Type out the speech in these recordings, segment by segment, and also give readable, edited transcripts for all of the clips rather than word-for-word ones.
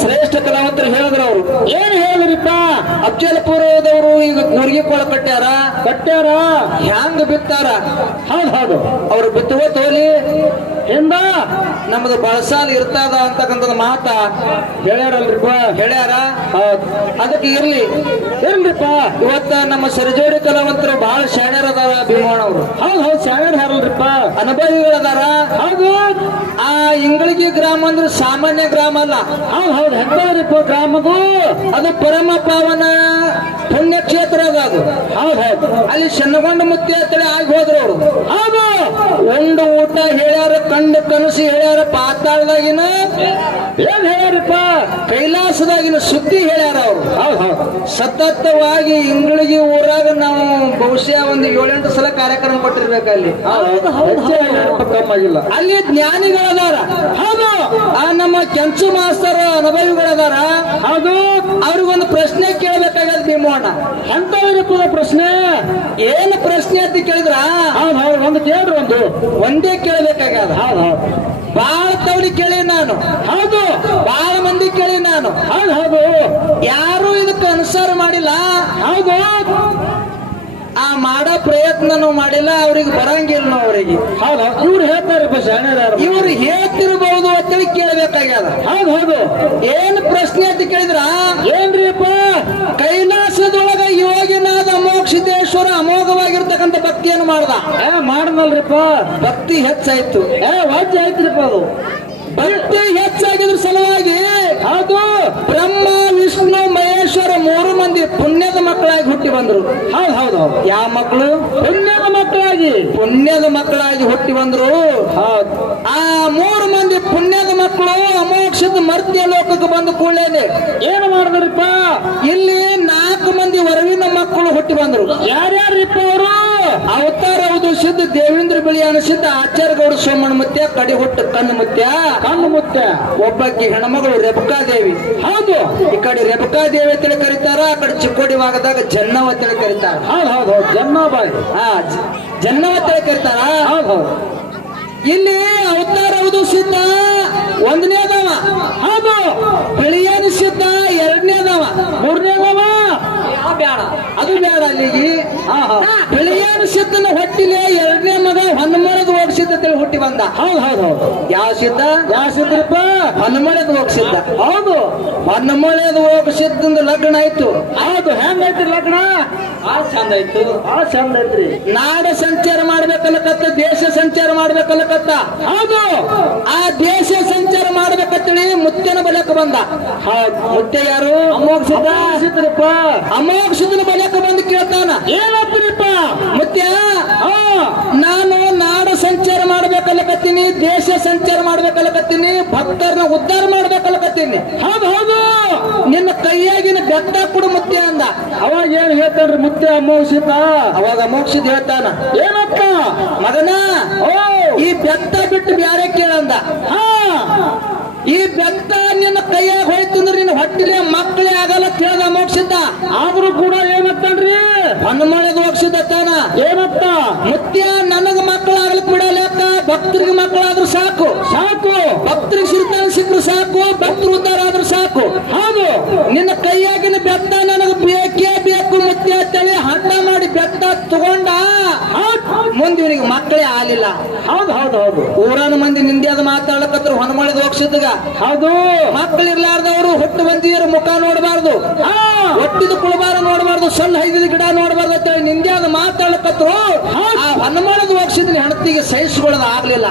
ಶ್ರೇಷ್ಠ ಕಲಾವಂತರು ಹೇಳಿದ್ರು ಅವರು. ಏನ್ ಹೇಳಿದ್ರಿಪ್ಪ? ಅಫಜಲ್ಪುರದವರು ಈಗ ಕೂರ್ಗಿ ಕೊಳ ಕಟ್ಟ್ಯಾರ ಹ್ಯಾಂಗ ಬಿತ್ತಾರ. ಹೌದು ಅವ್ರು ಬಿತ್ತುವ ತೋಲಿ ಹಿಂದ ನಮ್ದು ಬಳಸಾಲ ಇರ್ತದ ಅಂತಕ್ಕಂಥದ್ ಮಾತ ಹೇಳ್ಯಾರಲ್ರಿಪ್ಪ. ಹೇಳ್ಯಾರ. ಅದಕ್ಕೆ ಇರ್ಲಿಪ್ಪ. ಇವತ್ತ ನಮ್ಮ ಸರಿಜೋಡಿ ಕಲಾವಂತರು ಬಹಳ ಶಾಣ್ಯರದಾರ. ಭೀಮಣ್ಣ ಅವರು ಹೌದು ಶಾಣ್ಯರ್ ಹಾರಲ್ರಿಪ್ಪ, ಅನುಭವಿಗಳದಾರ. ಹೌದು. ಆ ಇಂಗಳಗಿ ಗ್ರಾಮ ಅಂದ್ರೆ ಸಾಮಾನ್ಯ ಗ್ರಾಮ ಅಲ್ಲ. ಹೌದು ಹೆಂಗರಿಪ್ಪ ಗ್ರಾಮದು? ಅದು ಪರಮ ಪಾವನ ಪುಣ್ಯಕ್ಷೇತ್ರ ಅದು. ಹೌದು ಅಲ್ಲಿ ಶನ್ನಗೊಂಡ ಮುತ್ತಿ ಅಂತೇಳಿ ಆಗಿ ಹೋದ್ರು ಅವರು. ಹೌದು. ಒಂದು ಊಟ ಹೇಳ್ಯಾರ, ಕಂಡು ಕನಸು ಹೇಳ್ಯಾರ, ಪಾತಾಳದಾಗಿನ ಏನ್ ಹೇಳ್ಯಾರಿಪ್ಪ? ಕೈಲಾಸದಾಗಿನ ಸುದ್ದಿ ಹೇಳ್ಯಾರ ಅವರು. ಹೌದು ಸತತವಾಗಿ ಇಂಗಳಗಿ ಊರಾಗ ನಾವು ಬಹುಶಃ ಒಂದು 7-8 ಸಲ ಕಾರ್ಯಕ್ರಮ ಕೊಟ್ಟಿರ್ಬೇಕು ಅಲ್ಲಿ. ಕಮ್ಮಾಗಿಲ್ಲ. ಅಲ್ಲಿ ಜ್ಞಾನಿಗಳದಾರ. ಹೌದು. ಆ ನಮ್ಮ ಕೆಂಚು ಮಾಸ್ತರ್ ಅನುಭವಿಗಳದಾರ. ಹೌದು. ಅವ್ರಿಗೊಂದು ಪ್ರಶ್ನೆ ಕೇಳಬೇಕಾಗದ ಭೀಮಣ್ಣ. ಎಂತವರಿಪ್ಪ ಪ್ರಶ್ನೆ? ಏನು ಪ್ರಶ್ನೆ ಅಂತ ಕೇಳಿದ್ರ ಹೌದು ಒಂದು ಕೇಳ್ರಿ. ಒಂದೇ ಕೇಳಬೇಕಾಗ್ಯದ. ಹೌದು ಬಾಳ ತವಡಿ ಕೇಳಿ ನಾನು. ಹೌದು ಬಾಳ ಮಂದಿ ಕೇಳಿ ನಾನು. ಹೌದು ಯಾರು ಇದಕ್ಕೆ ಅನುಸಾರ ಮಾಡಿಲ್ಲ. ಹೌದು. ಆ ಮಾಡೋ ಪ್ರಯತ್ನನೂ ಮಾಡಿಲ್ಲ. ಅವ್ರಿಗೆ ಬರಂಗಿಲ್ಲ ಅವರಿಗೆ. ಹೌದು ಇವ್ರು ಹೇಳ್ತಾರಪ್ಪ ಶಾಣ್ಯರ. ಇವ್ರು ಹೇಳ್ತಿರ್ಬಹುದು ಅಂತೇಳಿ ಕೇಳಬೇಕಾಗ್ಯದ. ಹೌದು ಏನ್ ಪ್ರಶ್ನೆ ಅಂತ ಕೇಳಿದ್ರ ಏನ್ರಿಪ್ಪ? ಕೈಲಾಸದೊಳಗ ಯೋಗಿನಾದ ಮೋಕ್ಷಿದ್ದೇಶ್ವರ ಅಮೋಘವಾಗಿರ್ತಕ್ಕಂಥ ಭಕ್ತಿಯನ್ನು ಮಾಡ್ದ. ಮಾಡನಲ್ರಿಪ್ಪ. ಭಕ್ತಿ ಹೆಚ್ಚಾಯ್ತು. ವಾಜ್ಯ ಆಯ್ತ್ರಿಪ್ಪ. ಅದು ಭಕ್ತಿ ಹೆಚ್ಚಾಗಿದ್ರ ಸಲುವಾಗಿ ಹೌದು ಬ್ರಹ್ಮ ವಿಷ್ಣು ಮಹೇಶ್ವರ 3 ಮಂದಿ ಪುಣ್ಯದ ಮಕ್ಕಳಾಗಿ ಹುಟ್ಟಿ ಬಂದ್ರು. ಹೌದು ಯಾವ ಮಕ್ಕಳು? ಪುಣ್ಯದ ಮಕ್ಕಳಾಗಿ ಹುಟ್ಟಿ ಬಂದ್ರು. ಹೌದು. ಆ 3 ಮಂದಿ ಪುಣ್ಯದ ಮಕ್ಕಳು ಅಮೋಕ್ಷದ ಮರ್ತ್ಯ ಲೋಕಕ್ಕೆ ಬಂದ ಕೂಡಲೇ ಏನು ಮಾಡಿದ್ರಿಪ್ಪ? ಇಲ್ಲಿ 4 ಮಂದಿ ವರವಿನ ಮಕ್ಕಳು ಹುಟ್ಟಿ ಬಂದ್ರು. ಯಾರ್ಯಾರಿಪ್ಪ ಅವರು? ಅವತಾರ ಹೌದು ಸಿದ್ಧ ದೇವೇಂದ್ರ ಬಿಳಿಯಾನ ಸಿದ್ಧ ಆಚಾರ್ಯಗೌಡ ಸೋಮಣ್ಣ ಮುತ್ಯ ಕಡಿ ಹುಟ್ಟು ಕಣ್ಣು ಮುತ್ಯ. ಒಬ್ಬಾಕಿ ಹೆಣ್ಮಗಳು ರೇಬಕಾದೇವಿ. ಹೌದು. ಈ ಕಡೆ ರೇಬಕಾದೇವಿ ಅಂತೇಳಿ ಕರೀತಾರ, ಆ ಕಡೆ ಚಿಕ್ಕೋಡಿ ಭಾಗದಾಗ ಜನ್ನವ ಅಂತೇಳಿ ಕರೀತಾರ. ಹೌದು ಜನ್ನಬಾಯಿ. ಜನ್ನವ ಅಂತೇಳಿ ಕರೀತಾರ. ಹೌದು. ಇಲ್ಲಿ ಅವತಾರ ಹೌದು ಸಿದ್ಧ 1ನೇದವ. ಹೌದು. ಬಿಳಿಯಾನ ಸಿದ್ಧ 2ನೇದವ. 3ನೇದವ ಅದು ಬೇಡ. ಅಲ್ಲಿಗೆ ಬಿಳಿಯಾನ ಸಿದ್ಧನ ಹೊಟ್ಟಿಲೆ 2ನೇ ಮಗ ಹೊನ್ನಮಳದ ಹೋಗ್ಸಿದ್ದ ಅಂತೇಳಿ ಹುಟ್ಟಿ ಬಂದ. ಹೌದು. ಯಾವ ಸಿದ್ಧರಿಪ್ಪ? ಹೊನ್ನಮಳದ ಹೋಗ್ಸಿದ್ದ. ಹೌದು. ಹೊನ್ನಮಳದ ಹೋಗ್ಸಿದ್ದ ಲಗ್ನ ಆಯ್ತು. ಹೌದು. ಹೆಂಗೈತ್ರಿ ಲಗ್ನ? ಚಂದ ಆಯ್ತು. ಚಂದ ಐತ್ರಿ. ನಾಡ ಸಂಚಾರ ಮಾಡ್ಬೇಕಲ್ಲಕತ್ತ, ದೇಶ ಸಂಚಾರ ಮಾಡ್ಬೇಕಲ್ಲಕತ್ತ. ಹೌದು. ಆ ದೇಶ ಸಂಚಾರ ಮಾಡ್ಬೇಕಂತೇಳಿ ಮುತ್ಯನ ಬಲಕ್ಕೆ ಬಂದ. ಮುತ್ಯ ಯಾರು? ಅಮೋಘಸಿದ್ರಪ್ಪ. ಅಮೋಘಸಿದ್ನ ಬಲಕ್ಕೆ ಬಂದು ಕೇಳ್ತಾನ. ಏನಪ್ಪ ಮುತ್ಯ, ನಾನು ನಾಡ ಸಂಚಾರ ಮಾಡ್ಬೇಕಲ್ಲಕತ್ತೀನಿ, ದೇಶ ಸಂಚಾರ ಮಾಡ್ಬೇಕಲ್ಲಕತ್ತೀನಿ, ಭಕ್ತರನ್ನ ಉದ್ಧಾರ ಮಾಡ್ಬೇಕಲ್ಲಕತ್ತೀನಿ. ಹೌದು. ನಿನ್ನ ಕೈಯಾಗಿನ ಬೆತ್ತ ಕೊಡು ಮುತ್ಯ ಅಂದ. ಅವಾಗ ಏನ್ ಹೇಳ್ತಾನ್ರಿ ಮುತ್ಯ ಅಮೋಘಸಿದ್ದ? ಅವಾಗ ಅಮೋಘಸಿದ್ ಹೇಳ್ತಾನ, ಏನಪ್ಪ ಮಗನ, ಈ ಬೆತ್ತ ಬಿಟ್ಟು ಬ್ಯಾರೆ ಕೇಳಂದ. ಈ ಬೆತ್ತ ನಿನ್ನ ಕೈಯಾಗ ಹೋಯ್ತು ಅಂದ್ರೆ ನಿನ್ನ ಹೊಟ್ಟಿಲೆ ಮಕ್ಕಳೇ ಆಗಲ್ಲ ಕೇಳ್ದ ಅಮೋಘಸಿದ್ದ. ಆದ್ರೂ ಕೂಡ ಏನತ್ತನ್ರಿ? ಹೊನ್ನಮಳದ ಹೋಗ್ಸಿದ್ದಾನ. ಏನತ್ತ? ಮುತ್ಯ, ನನಗ ಮಕ್ಕಳಾಗ್ಲಿಕ್ ಬಿಡಲೇಕ, ಭಕ್ತರಿಗೆ ಮಕ್ಕಳಾದ್ರೂ ಸಾಕು. ಭಕ್ತರಿಗೆ ಸಿರ್ತಾನ ಸಿಕ್ಕರು ಸಾಕು, ಭಕ್ತರು ಉದ್ಧಾರ ಆದ್ರೂ ಸಾಕು. ಹೌದು. ನಿನ್ನ ಕೈಯಾಗಿನ ಬೆತ್ತ ನನಗ ಬೇಕೇ ಬೇಕು ಮುತ್ಯ ಅಂತೇಳಿ ಹಠ ಮಾಡಿ ಬೆತ್ತ ತಗೊಂಡ. ಮುಂದೆ ಇವನಿಗೆ ಮಕ್ಕಳೇ ಆಗಲಿಲ್ಲ. ಹೌದು. ಊರನ ಮಂದಿ ನಿಂದ್ಯಾದ ಮಾತಾಡಕತ್ರ ಹೊನ್ನಮಳದ ಹೋಗ್ಸಿದ್ದಾಗ. ಹೌದು. ಮಕ್ಕಳಿರ್ಲಾರ್ದವ್ರು ಹುಟ್ಟು ಬಂದಿರ ಮುಖ ನೋಡಬಾರ್ದು, ಒಟ್ಟಿದ ಕುಳಬಾರ ನೋಡಬಾರ್ದು, ಸಣ್ಣ ಹೈದಿದ ಗಿಡ ನೋಡಬಾರ್ದು ಅಂತೇಳಿ ನಿಂದ್ಯಾದ ಮಾತಾಡಕತ್ರು. ಆ ಹೊನ್ನಮಳದ ಹೋಗ್ಸಿದ್ನ ಹೆಣತಿಗೆ ಸಹಿಸಿಕೊಳ್ಳೋದು ಆಗ್ಲಿಲ್ಲ.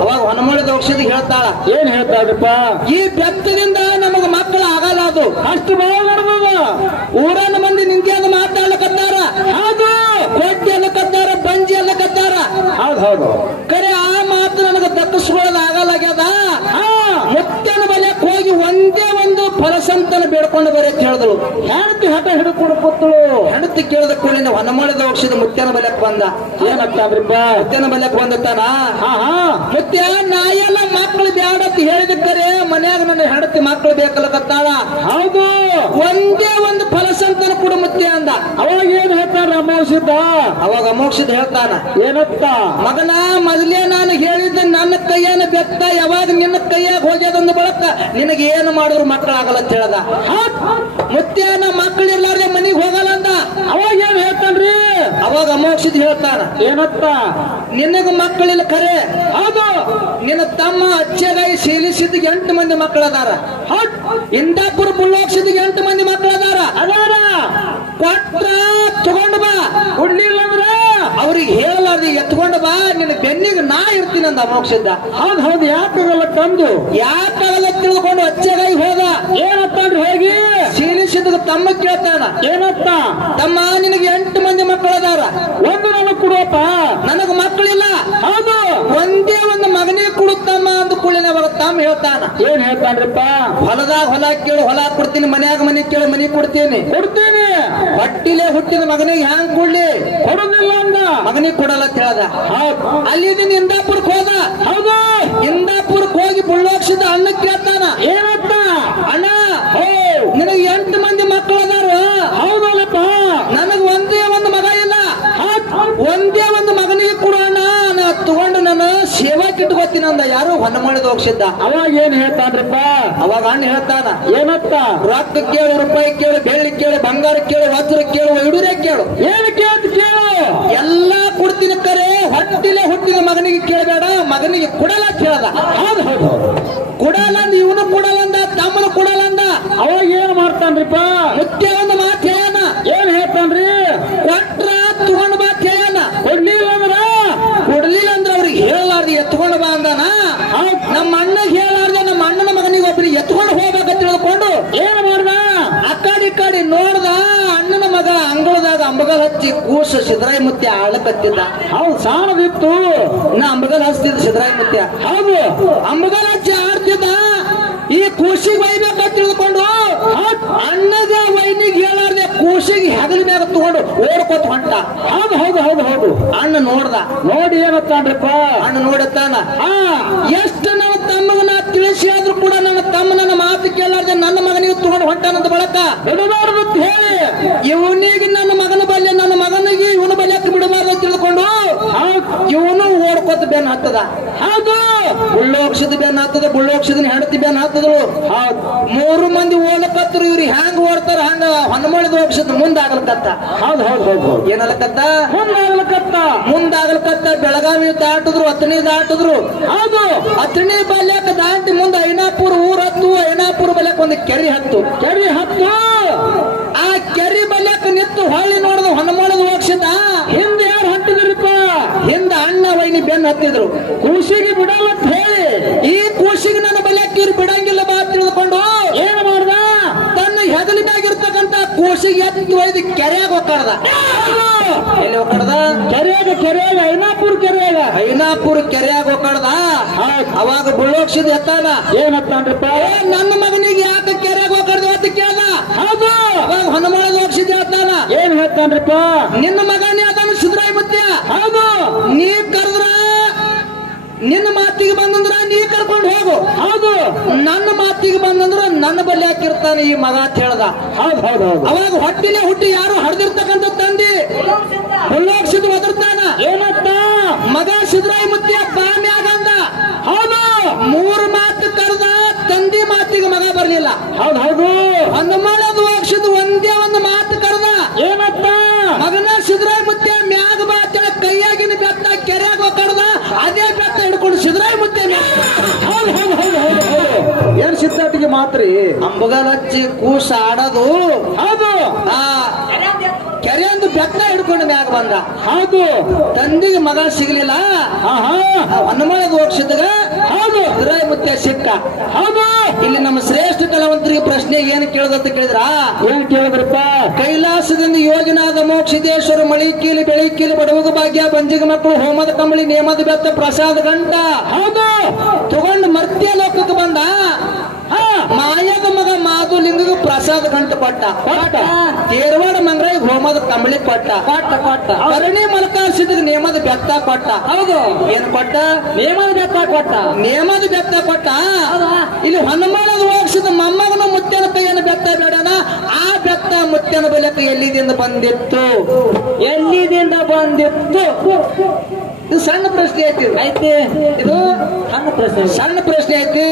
ಅವಾಗ ಹೊನ್ನಮಳದ ಹೋಗ್ಸಿದ್ ಹೇಳ್ತಾಳ. ಏನ್ ಹೇಳ್ತಾಳಪ್ಪ? ಈ ಬೆತ್ತದಿಂದ ನಮಗ ಮಕ್ಕಳು ಆಗಲ್ಲ. ಅದು ಅಷ್ಟು ಭಾವ ನಡೆದ. ಊರನ ಮಂದಿ ನಿಂದ್ಯಾದ ಮಾತಾಡಕತ್ತಾರ. ಕೊಟ್ಟಿ ಅನ್ನಕತ್ತಾರ, ಬಂಜಿ ಅನ್ನಕತ್ತಾರ. ಕರೆ ಆ ಮಾತು ನನಗ ದಕ್ಕಿಸ್ಕೊಳ್ಳೋದು ಆಗಲಾಗ್ಯದ. ಮುತ್ತನ ಬಲ್ಯಕ್ಕೆ ಹೋಗಿ ಒಂದೇ ಒಂದು ಫಲಸಂತನ ಬೇಡ್ಕೊಂಡು ಬರೀ ಅಂತ ಹೇಳಿದ್ರು. ಹೆಣತಿ ಹಠ ಹಿಡ್ಕೊಂಡು ಕೂತಳು. ಹೆಣತಿ ಕೇಳಿದ ಕೂಡಲಿಂದ ಹೊನ್ನಮಳದ ಹೋಗ್ಸಿದ ಮುತ್ಯನ ಬಲ್ಯಕ್ಕೆ ಬಂದ. ಏನಪ್ಪ? ಮುತ್ಯನ ಬಲ್ಯಕ್ಕೆ ಬಂದತ್ತಾನ. ಮುತ್ಯ, ನಾಯೆಲ್ಲ ಮಕ್ಕಳು ಬ್ಯಾಡ ಅಂತ ಹೇಳಿದ ಕರೆ ಮನ್ಯಾಗ ನನ್ನ ಹೆಂಡತಿ ಮಕ್ಕಳು ಬೇಕಲ್ಲಕತ್ತಾಳ. ಹೌದು. ಒಂದೇ ಒಂದು ಫಲಸಂತನ ಕೂಡ ಮುತ್ಯ ಮುತ್ಯ ಅಂದ. ಅವಾಗ ಏನ್ ಹೇಳ್ತಾರ ಅಮೋಷಿದ್ದ? ಅವಾಗ ಅಮೋಕ್ಷದ ಹೇಳ್ತಾನ, ಏನತ್ತ? ಮಗನ ಮೊದಲೇ ನಾನು ಹೇಳಿದ್ದ ನನ್ನ ಕೈಯನ್ನ ಬೆತ್ತ ಯಾವಾಗ ನಿನ್ನ ಕೈಯಾಗ ಹೋಗ್ಯದಂದ ಬಳಕ ನಿನಗೆ ಏನು ಮಾಡಿದ್ರು ಮಕ್ಕಳಾಗಲ್ಲ ಅಂತ ಹೇಳ್ದ. ಮುತ್ಯಾನ ಮಕ್ಕಳಿರ್ಲಾರ್ದೆ ಮನಿಗೆ ಹೋಗಲ್ಲ ಅಂದ. ಅವಾಗ ಏನ್ ಹೇಳ್ತಾನ್ರಿ? ಅವಾಗ ಅಮೋಕ್ಷದ ಹೇಳ್ತಾನ, ಏನತ್ತ? ನಿನಗ ಮಕ್ಕಳಿಲ್ಲ ಖರೆ, ಹೌದು. ನಿನ್ನ ತಮ್ಮ ಅಚ್ಚಗಾಯಿ ಶೀಲಿಸಿದ 8 ಮಂದಿ ಮಕ್ಕಳದಾರ. ಇಂದಾಪುರ ಬುಳ್ಳೋಕ್ಷದ 8 ಮಂದಿ ಮಕ್ಕಳದಾರ. ಅದಾರ ಕೊಟ್ರ ತಗೊಂಡು ಬಾ, ಕೊಡ್ಲಿಲ್ಲ ಅಂದ್ರ ಅವ್ರಿಗೆ ಹೇಳಲಾರ್ದು ಎತ್ಕೊಂಡು ಬಾ, ನಿನ್ನ ಬೆನ್ನಿಗೆ ನಾ ಇರ್ತೀನಿ ಅಂದ ಅಮೋಕ್ಷದ. ಹೌದ್ ಹೌದು. ಯಾಕಾಗಲ್ಲ ತಂದು? ಯಾಕಾಗಲ್ಲ ತಿಳ್ಕೊಂಡು ಅಚ್ಚಗಾಯಿ ಹೋದ. ಏನತ್ತನ್ರಿ ಹೋಗಿ? ಶೀಲಿಸಿದ ತಮ್ಮ ಕೇಳ್ತಾನ, ಏನತ್ತ? ತಮ್ಮ ನಿನಗೆ 8 ಮಂದಿ ಮಕ್ಕಳದಾರ, ಒಂದು ನನಗ್ ಕೊಡುವಪ್ಪ. ನನಗ ಮಕ್ಕಳಿಲ್ಲ, ಹೌದು. ಒಂದೇ ಒಂದು ಮಗನಿಗೆ ಕೊಡುತ್ತಮ್ಮ ಅಂದ ಕೂಡಲೇ ಅವಾಗ ತಮ್ಮ ಹೇಳ್ತಾನ, ಏನ್ ಹೇಳ್ತಾನ್ರಿಪ್ಪ? ಹೊಲದಾಗ ಹೊಲ ಕೇಳು ಹೊಲ ಕೊಡ್ತೀನಿ, ಮನ್ಯಾಗ ಮನೆ ಕೇಳು ಮನೆ ಕೊಡ್ತೀನಿ. ಕೊಡ್ತೀನಿ. ಹೊಟ್ಟಿಲೆ ಹುಟ್ಟಿದ ಮಗನಿಗೆ ಹ್ಯಾಂಗ್ ಕೊಡ್ಲಿ? ಕೊಡುದಿಲ್ಲ ಅಂದ. ಮಗನಿಗೆ ಕೊಡಲ್ಲ ಅಂತ ಹೇಳ್ದ. ಹೌದು. ಅಲ್ಲಿ ಇಂದಾಪುರಕ್ಕೆ ಹೋದ. ಹೌದು. ಇಂದಾಪುರಕ್ಕೆ ಹೋಗಿ ಬುಳ್ಳೋಕ್ಷದ ಅಣ್ಣ ಕೇಳ್ತಾನ, ಏನತ್ತ? ಅಣ್ಣ ಹೋ, ನಿನಗೆ 8 ಮಂದಿ ಮಕ್ಕಳದಾರ, ಹೌದಲ್ಲಪ್ಪ. ನನಗ್ ಒಂದೇ ಒಂದು ಮಗ ಇಲ್ಲ, ಒಂದೇ ಒಂದು ಮಗನಿಗೆ ಕೊಡು ಅಣ್ಣ, ನಾ ತಗೊಂಡು ನಾನು ಸೇವಾಕ್ ಇಟ್ಕೋತೀನಿ ಅಂದ. ಯಾರು ಹೊನ್ನ ಮಾಡಿದ ಹೋಗ್ಸಿದ್ದ. ಅವಾಗ ಏನ್ ಹೇಳ್ತಾನ್ರಿಪ್ಪ? ಅವಾಗ ಅಣ್ಣ ಹೇಳ್ತಾನ, ಏನತ್ತ? ರೊಕ್ಕ ಕೇಳು, ರೂಪಾಯಿ ಕೇಳು, ಬೆಳ್ಳಿ ಕೇಳು, ಬಂಗಾರ ಕೇಳು, ವಜ್ರ ಕೇಳು, ಇಡುರೆ ಕೇಳು, ಏನ್ ಕೇಳ್ತ ಕೇಳು, ಎಲ್ಲಾ ಕೊಡ್ತೀನಿ ಕರೆ, ಹೊಟ್ಟಿಲೆ ಹುಟ್ಟಿದ ಮಗನಿಗೆ ಕೇಳಬೇಡ, ಮಗನಿಗೆ ಕೊಡಲ್ಲ ಅಂತ ಹೇಳ್ದ. ಹೌದು ಹೌದು. ಕೊಡಲ್ಲ ಅಂದ, ಇವನು ಕೊಡಲ್ಲ ಅಂದ, ತಮ್ಮನು ಕೊಡಲ್ಲ ಅಂದ. ಅವಾಗ ಏನ್ ಮಾಡ್ತಾನ್ರಿಪ್ಪ? ಮುತ್ಯ ಒಂದು ಮಾತು ಹೇಳ್ಯಾನ, ಏನ್ ಹೇಳ್ತಾನ್ರಿ? ಕೊಟ್ರ ತಗೊಂಡು ಬಾ ಅಂತ ಹೇಳ್ಯಾನ. ಕೊಡ್ಲಿಲ್ಲ ಅಂದ್ರ ಕೊಡ್ಲಿಲ್ಲ ಅಂದ್ರೆ ಅವ್ರಿಗೆ ಹೇಳಲಾರ್ದು ಎತ್ಕೊಂಡು ಬಾ ಅಂದಾನ. ನಮ್ಮ ಅಣ್ಣಗೆ ಹೇಳಲಾರ್ದೆ ನಮ್ಮ ಅಣ್ಣನ ಮಗನಿಗೆ ಒಬ್ಬರಿಗೆ ಎತ್ಕೊಂಡು ಹೋಗ್ಬೇಕಂತ ತಿಳ್ಕೊಂಡು ಏನ್ ಮಾಡ್ದ? ಆ ಕಡೆ ನೋಡ್ದ. ಅಣ್ಣನ ಮಗ ಅಂಗಳದಾಗ ಅಂಬಗಲ್ ಹಚ್ಚಿ ಕೂಸ ಸಿದ್ದರಾಯ ಮುತ್ಯ ಆಳಕತ್ತಿದ್ದ. ಹೌದು, ಸಾಣದಿತ್ತು. ನಾ ಅಂಬಗಲ್ ಹಚ್ತಿದ್ದ ಸಿದ್ದರಾಯ ಮುತ್ಯ. ಹೌದು. ಅಂಬಗಲ್ ಹಚ್ಚಿ ಆಡ್ತಿದ್ದ. ಈ ಕೂಸಿಗೆ ಬೈಬೇಕಂತ ತಿಳ್ಕೊಂಡು ಅಣ್ಣದ ವೈನಿಗೆ ಹೇಳಾರ್ದೆ ಕೂಸಿಗೆ ಹೆಗಲ ಮ್ಯಾಗ ತಗೊಂಡು ಓಡ್ಕೋತ ಹೊಂಟ. ಹೌದು ಹೌದು ಹೌದು ಹೌದು. ಅಣ್ಣ ನೋಡ್ದ. ನೋಡಿ ಏನತ್ತಾನ್ರಿಪ್ಪ? ಅಣ್ಣ ನೋಡತ್ತಾನ, ಹಾ, ಎಷ್ಟು ನನ್ನ ತಮ್ಮಗ ನಾ ತಿಳಿಸಿ ಆದ್ರೂ ಕೂಡ ನನ್ನ ತಮ್ಮ ನನ್ನ ಮಾತು ಕೇಳಾರ್ದೆ ನನ್ನ ಮಗನಿಗೆ ತಗೊಂಡು ಹೊಂಟಾನಂದ ಬಳಕ ಬಿಡಬಾರ್ದು ಅಂತ ಹೇಳಿ ಇವನಿಗೆ ನನ್ನ ಮಗನ ಬಲ್ಯ, ನನ್ನ ಮಗನಿಗೆ ಇವನ ಬಲ್ಯಕ್ಕೆ ಬಿಡಬಾರ್ದು ಅಂತ ತಿಳ್ಕೊಂಡು ಇವನು ಓಡ್ಕೋತ ಬೆನ್ ಹತ್ತದ. ಹೌದು. ಬುಳ್ಳೋಕ್ಷದ ಬೆನ್ ಹತ್ತದ, ಬುಳ್ಳೋಕ್ಷದ ಹೆಂಡತಿ ಬೆನ್ ಹತ್ತದ್ರು. 3 ಮಂದಿ ಓದಕತ್ತರು. ಇವ್ರು ಹ್ಯಾಂಗ ಓಡ್ತಾರ ಹಂಗ ಹೊನ್ನಮಳಿದ ಹೋಗ್ಸದ್ ಮುಂದಾಗಲ್ಕತ್ತ. ಹೌದು ಹೌದು ಹೌದು. ಏನಲ್ಲಕತ್ತ? ಮುಂದಾಗಲ್ಕತ್ತ. ಮುಂದಾಗಲ್ಕತ್ತ. ಬೆಳಗಾವಿ ದಾಟಿದ್ರು, ಅತಣಿ ದಾಟಿದ್ರು. ಹೌದು. ಅತಣಿ ಬಲ್ಯಕ ದಾಟಿ ಮುಂದೆ ಐನಾಪುರ ಊರ್ ಹತ್ತು. ಐನಾಪುರ ಬಲ್ಯಕ ಒಂದು ಕೆರಿ ಹತ್ತು. ಕೆರಿ ಹತ್ತು. ಆ ಕೆರಿ ಬಲ್ಯಕ ನಿತ್ತು ಹೊಳ್ಳಿ ನೋಡಿದ ಹೊನ್ನಮಳಿದ ಹೋಗ್ಸದ. ಹಿಂದೆ ಯಾರು ಹತ್ತಿದ್ರಿಪ್ಪ? ಹಿಂದ ಅಣ್ಣ ವೈನಿ ಬೆನ್ ಹತ್ತಿದ್ರು. ಕೂಸಿಗೆ ಬಿಡಲ್ಲ ಅಂತ ಹೇಳಿ ಈ ಕೂಸಿಗೆ ನನ್ನ ಬಲ್ಯಕ್ಕೆ ಇವ್ರು ಬಿಡಂಗಿಲ್ಲ ಬಾ ತಿಳ್ಕೊಂಡು ಏನ್ ಮಾಡ್ದ? ತನ್ನ ಹೆಗಲಿನಾಗಿರ್ತಕ್ಕಂತ ಕೂಸಿಗೆ ಎತ್ತಿ ಒಯ್ದು ಕೆರೆಯಾಗ ಒಕ್ಕಡ್ದ. ಎಲ್ಲಿ ಒಕ್ಕಡ್ದ? ಕೆರೆಯಾಗ ಐನಾಪುರ ಕೆರೆಯಾಗ. ಐನಾಪುರ ಕೆರೆಯಾಗ ಒಕ್ಕಡ್ದ. ಅವಾಗ ಬುಳ್ಳೋಕ್ಷದ ಎತ್ತಾನ, ಏನತ್ತಾನ್ರಿಪ್ಪ? ನನ್ನ ಮಗನಿಗೆ ಯಾಕೆ ಕೆರೆಯಾಗ ಒಕ್ಕಡ್ದ ಅಂತ ಕೇಳ್ದ. ಹೌದು. ಅವಾಗ ಹೊನ್ನಮಳದ ಹೋಗ್ಸಿದ್ ಹೇಳ್ತಾನ, ಏನ್ ಹೇಳ್ತಾನ್ರಿಪ್ಪ? ನಿನ್ನ ಮಗನೇ ಅದಾನ ಸಿದ್ದರಾಯ ಮುತ್ಯ. ಹೌದು. ನೀ ಕರೆದ್ರ ನಿನ್ನ ಮಾತಿಗೆ ಬಂದಂದ್ರ ನೀ ಕರ್ಕೊಂಡು ಹೋಗು. ಹೌದು. ನನ್ನ ಮಾತಿಗೆ ಬಂದಂದ್ರ ನನ್ನ ಬಲ್ಲಿ ಹಾಕಿರ್ತಾನೆ ಈ ಮಗ ಅಂತ ಹೇಳ್ದ. ಹೌದು ಹೌದು ಹೌದು. ಅವಾಗ ಹೊಟ್ಟಿಲೆ ಹುಟ್ಟಿ ಯಾರು ಹಡ್ದಿರ್ತಕ್ಕಂಥ ತಂದಿ ಬುಳ್ಳೋಕ್ಷದ ಒದರ್ತಾನ. ಏನತ್ತ? ಮಗ ಸಿದ್ದರಾಯ ಮುತ್ಯ ಬಾಮ್ಯಾಗ ಅಂದ. ಹೌದು. 3 ಮಾತು ಕರೆದ, ತಂದಿ ಮಾತಿಗೆ ಮಗ ಬರ್ಲಿಲ್ಲ. ಹೌದು ಹೌದು. ಹೊನ್ನಮಳದ ಹೋಗ್ಸಿದ ಒಂದೇ ಒಂದು ಮಾತು ಕರೆದ. ಏನತ್ತ? ಮಗನ ಸಿದ್ದರಾಯ ಮುತ್ಯ ಮ್ಯಾಗ ಬಾ ಅಂತ ಕೈಯಾಗಿನ ಬೆತ್ತ ಕೆರೆಯಾಗ ಒಕ್ಕಡ್ದ. ಅದೇ ಬೆತ್ತ ಹಿಡ್ಕೊಂಡು ಸಿದ್ದರಾಯ ಮುತ್ಯ ಹೌದು ಹೌದು ಹೌದು ಹೌದು ಹೌದು. ಏನ್ ಸಿದ್ಧಾಟಿಗೆ ಮಾತ್ರಿ? ಅಂಬಗಲ್ ಹಚ್ಚಿ ಕೂಸ ಆಡೋದು. ಹೌದು. ಆ ಕೆರೆಯೊಂದು ಬೆತ್ತ ಹಿಡ್ಕೊಂಡು ಮ್ಯಾಗ ಬಂದ. ಹೌದು. ತಂದಿಗೆ ಮಗ ಸಿಗ್ಲಿಲ್ಲ. ಹೊನ್ನಮಳದ ಹೋಗ್ಸಿದಾಗ ಹೌದು ಸಿದ್ದರಾಯ ಮುತ್ಯ ಸಿಕ್ಕ. ಹೌದು. ಇಲ್ಲಿ ನಮ್ಮ ಶ್ರೇಷ್ಠ ಕಲಾವಂತರಿಗೆ ಪ್ರಶ್ನೆ ಏನು ಕೇಳದಂತ ಕೇಳಿದ್ರ, ಏನ್ ಕೇಳಿದ್ರಪ್ಪ? ಕೈಲಾಸದಿಂದ ಯೋಜನಾದ ಮೋಕ್ಷದೇಶ್ವರ ಮಳಿ ಕೀಲಿ ಬೆಳಿ ಕೀಲಿ ಬಡವಗ ಭಾಗ್ಯ ಬಂಜಿಗ ಮಕ್ಕಳು ಹೋಮದ ಕಂಬಳಿ ನೇಮದ ಬೆತ್ತ ಪ್ರಸಾದ ಗಂಟ ಹೌದು ತಗೊಂಡು ಮರ್ತ್ಯ ಲೋಕಕ್ಕೆ ಬಂದ. ಮಾಯದ ಮಗ ಮಾಧುಲಿಂಗಗ ಪ್ರಸಾದ ಗಂಟು ಕೊಟ್ಟ. ತೇರವಾಡ ಮಂಗ್ರಾಯಿ ಹೋಮದ ಕಂಬಳಿ ಕೊಟ್ಟ. ಕರಣಿ ಮಲಕಾರ್ಸಿದ ನೇಮದ ಬೆತ್ತ ಕೊಟ್ಟ. ಹೌದು. ಏನ್ ಕೊಟ್ಟ? ನೇಮದ ಬೆತ್ತ ಕೊಟ್ಟ. ನೇಮದ ಬೆತ್ತ ಕೊಟ್ಟ. ಇಲ್ಲಿ ಹೊನ್ನಮಳದ ಹೋಗ್ಸಿದ ಮೊಮ್ಮಗನ ಮುತ್ಯನ ಕೈಯನ್ನು ಬೆತ್ತ ಬೇಡನ. ಆ ಬೆತ್ತ ಮುತ್ಯ ಹೊಟ್ಟೆನ ಬೆಲಕ್ಕೆ ಎಲ್ಲಿದಿಂದ ಬಂದಿತ್ತು? ಎಲ್ಲಿದಿಂದ ಬಂದಿತ್ತು? ಇದು ಸಣ್ಣ ಪ್ರಶ್ನೆ ಐತಿ. ಐತಿ ಇದು ಸಣ್ಣ ಪ್ರಶ್ನೆ. ಸಣ್ಣ ಪ್ರಶ್ನೆ ಐತಿ.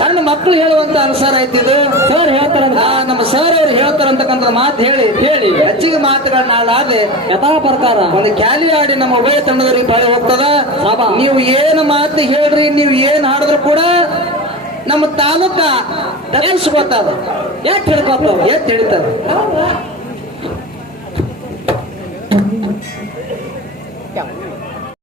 ಸಣ್ಣ ಮಕ್ಕಳು ಹೇಳುವಂತ ಅನುಸಾರ ಐತಿ ಇದು. ಸರ್ ಹೇಳ್ತಾರ ನಮ್ಮ ಸರ್ ಅವ್ರು ಹೇಳ್ತಾರಂತಕ್ಕಂಥ ಮಾತು ಹೇಳಿ ಹೆಚ್ಚಿಗೆ ಮಾತುಗಳನ್ನ ಆಡಾದೆ ಯಥಾ ಪ್ರಕಾರ ಒಂದು ಕ್ಯಾಲಿ ಆಡಿ ನಮ್ಮ ಉಭಯ ತಂಡದವರಿಗೆ ಬಾಳೆ ಹೋಗ್ತದ. ಸಾಬಾ. ನೀವು ಏನು ಮಾತು ಹೇಳ್ರಿ, ನೀವು ಏನ್ ಹಾಡಿದ್ರು ಕೂಡ ನಮ್ಮ ತಾಲೂಕ ದರ್ಶಿಸ್ಕೊತಾರ. ಯಾಕೆ ಹೇಳ್ಕೊತಾವ? ಎತ್ ಹಿಡಿತಾರ.